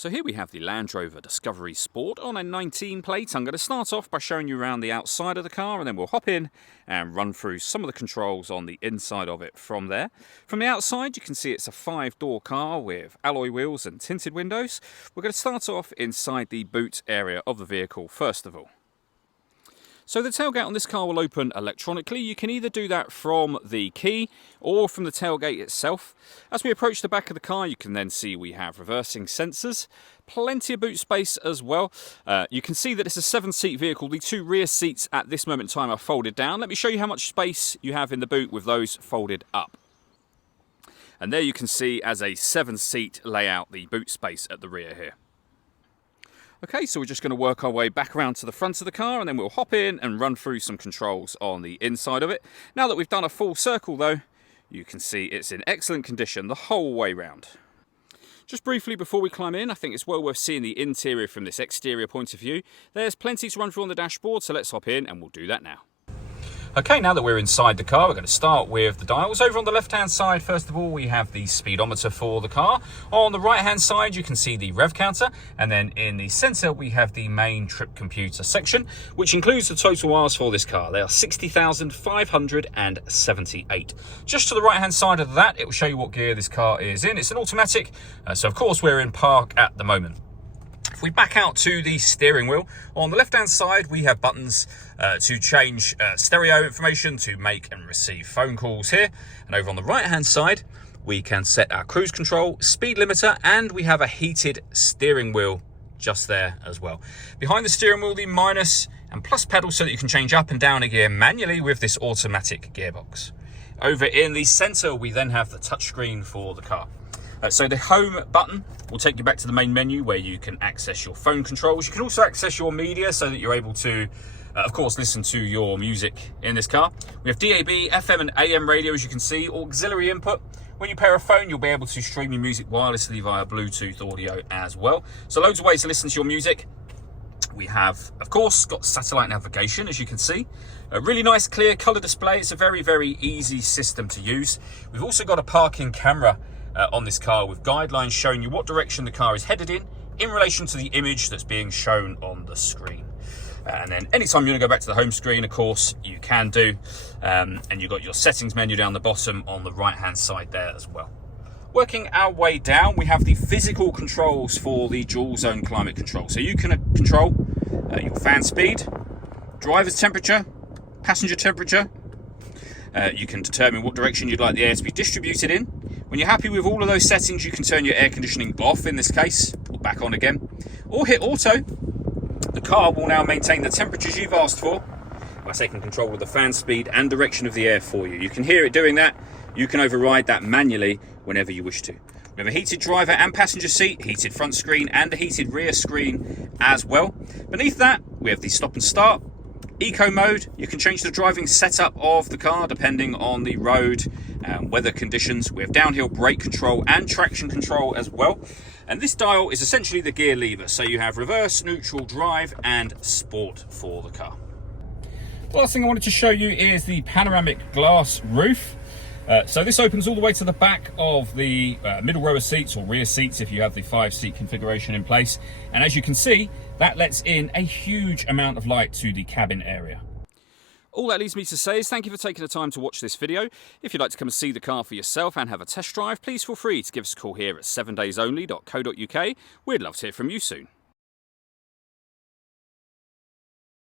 So here we have the Land Rover Discovery Sport on a 19 plate. I'm going to start off by showing you around the outside of the car, and then we'll hop in and run through some of the controls on the inside of it from there. From the outside, you can see it's a 5-door car with alloy wheels and tinted windows. We're going to start off inside the boot area of the vehicle first of all. So the tailgate on this car will open electronically. You can either do that from the key or from the tailgate itself. As we approach the back of the car, you can then see we have reversing sensors. Plenty of boot space as well. You can see that it's a 7-seat vehicle. The 2 rear seats at this moment in time are folded down. Let me show you how much space you have in the boot with those folded up. And there you can see as a 7-seat layout the boot space at the rear here. Okay, so we're just going to work our way back around to the front of the car, and then we'll hop in and run through some controls on the inside of it. Now that we've done a full circle though, you can see it's in excellent condition the whole way round. Just briefly before we climb in, I think it's well worth seeing the interior from this exterior point of view. There's plenty to run through on the dashboard, so let's hop in and we'll do that now. Okay, now that we're inside the car, we're going to start with the dials. Over on the left-hand side, first of all, we have the speedometer for the car. On the right-hand side, you can see the rev counter. And then in the center, we have the main trip computer section, which includes the total miles for this car. They are 60,578. Just to the right-hand side of that, it will show you what gear this car is in. It's an automatic, so of course, we're in park at the moment. If we back out to the steering wheel, on the left-hand side, we have buttons to change stereo information, to make and receive phone calls here. And over on the right-hand side, we can set our cruise control, speed limiter, and we have a heated steering wheel just there as well. Behind the steering wheel, the minus and plus pedals so that you can change up and down a gear manually with this automatic gearbox. Over in the center, we then have the touchscreen for the car. So the home button will take you back to the main menu where you can access your phone controls. You can also access your media so that you're able to, of course, listen to your music in this car. We have DAB, FM and AM radio, as you can see, auxiliary input. When you pair a phone, you'll be able to stream your music wirelessly via Bluetooth audio as well. So loads of ways to listen to your music. We have, of course, got satellite navigation, as you can see. A really nice clear color display. It's a very, very easy system to use. We've also got a parking camera on this car with guidelines showing you what direction the car is headed in relation to the image that's being shown on the screen. And then anytime you want to go back to the home screen, of course, you can do. And you've got your settings menu down the bottom on the right-hand side there as well. Working our way down, we have the physical controls for the dual zone climate control. So you can control your fan speed, driver's temperature, passenger temperature. You can determine what direction you'd like the air to be distributed in. When you're happy with all of those settings, you can turn your air conditioning off in this case, or back on again, or hit auto. The car will now maintain the temperatures you've asked for by taking control of the fan speed and direction of the air for you. You can hear it doing that. You can override that manually whenever you wish to. We have a heated driver and passenger seat, heated front screen and a heated rear screen as well. Beneath that, we have the stop and start. Eco mode, you can change the driving setup of the car depending on the road and weather conditions. We have downhill brake control and traction control as well. And this dial is essentially the gear lever. So you have reverse, neutral, drive and sport for the car. The last thing I wanted to show you is the panoramic glass roof. So this opens all the way to the back of the middle row of seats or rear seats if you have the 5-seat configuration in place. And as you can see, that lets in a huge amount of light to the cabin area. All that leaves me to say is thank you for taking the time to watch this video. If you'd like to come and see the car for yourself and have a test drive, please feel free to give us a call here at 7daysonly.co.uk. We'd love to hear from you soon.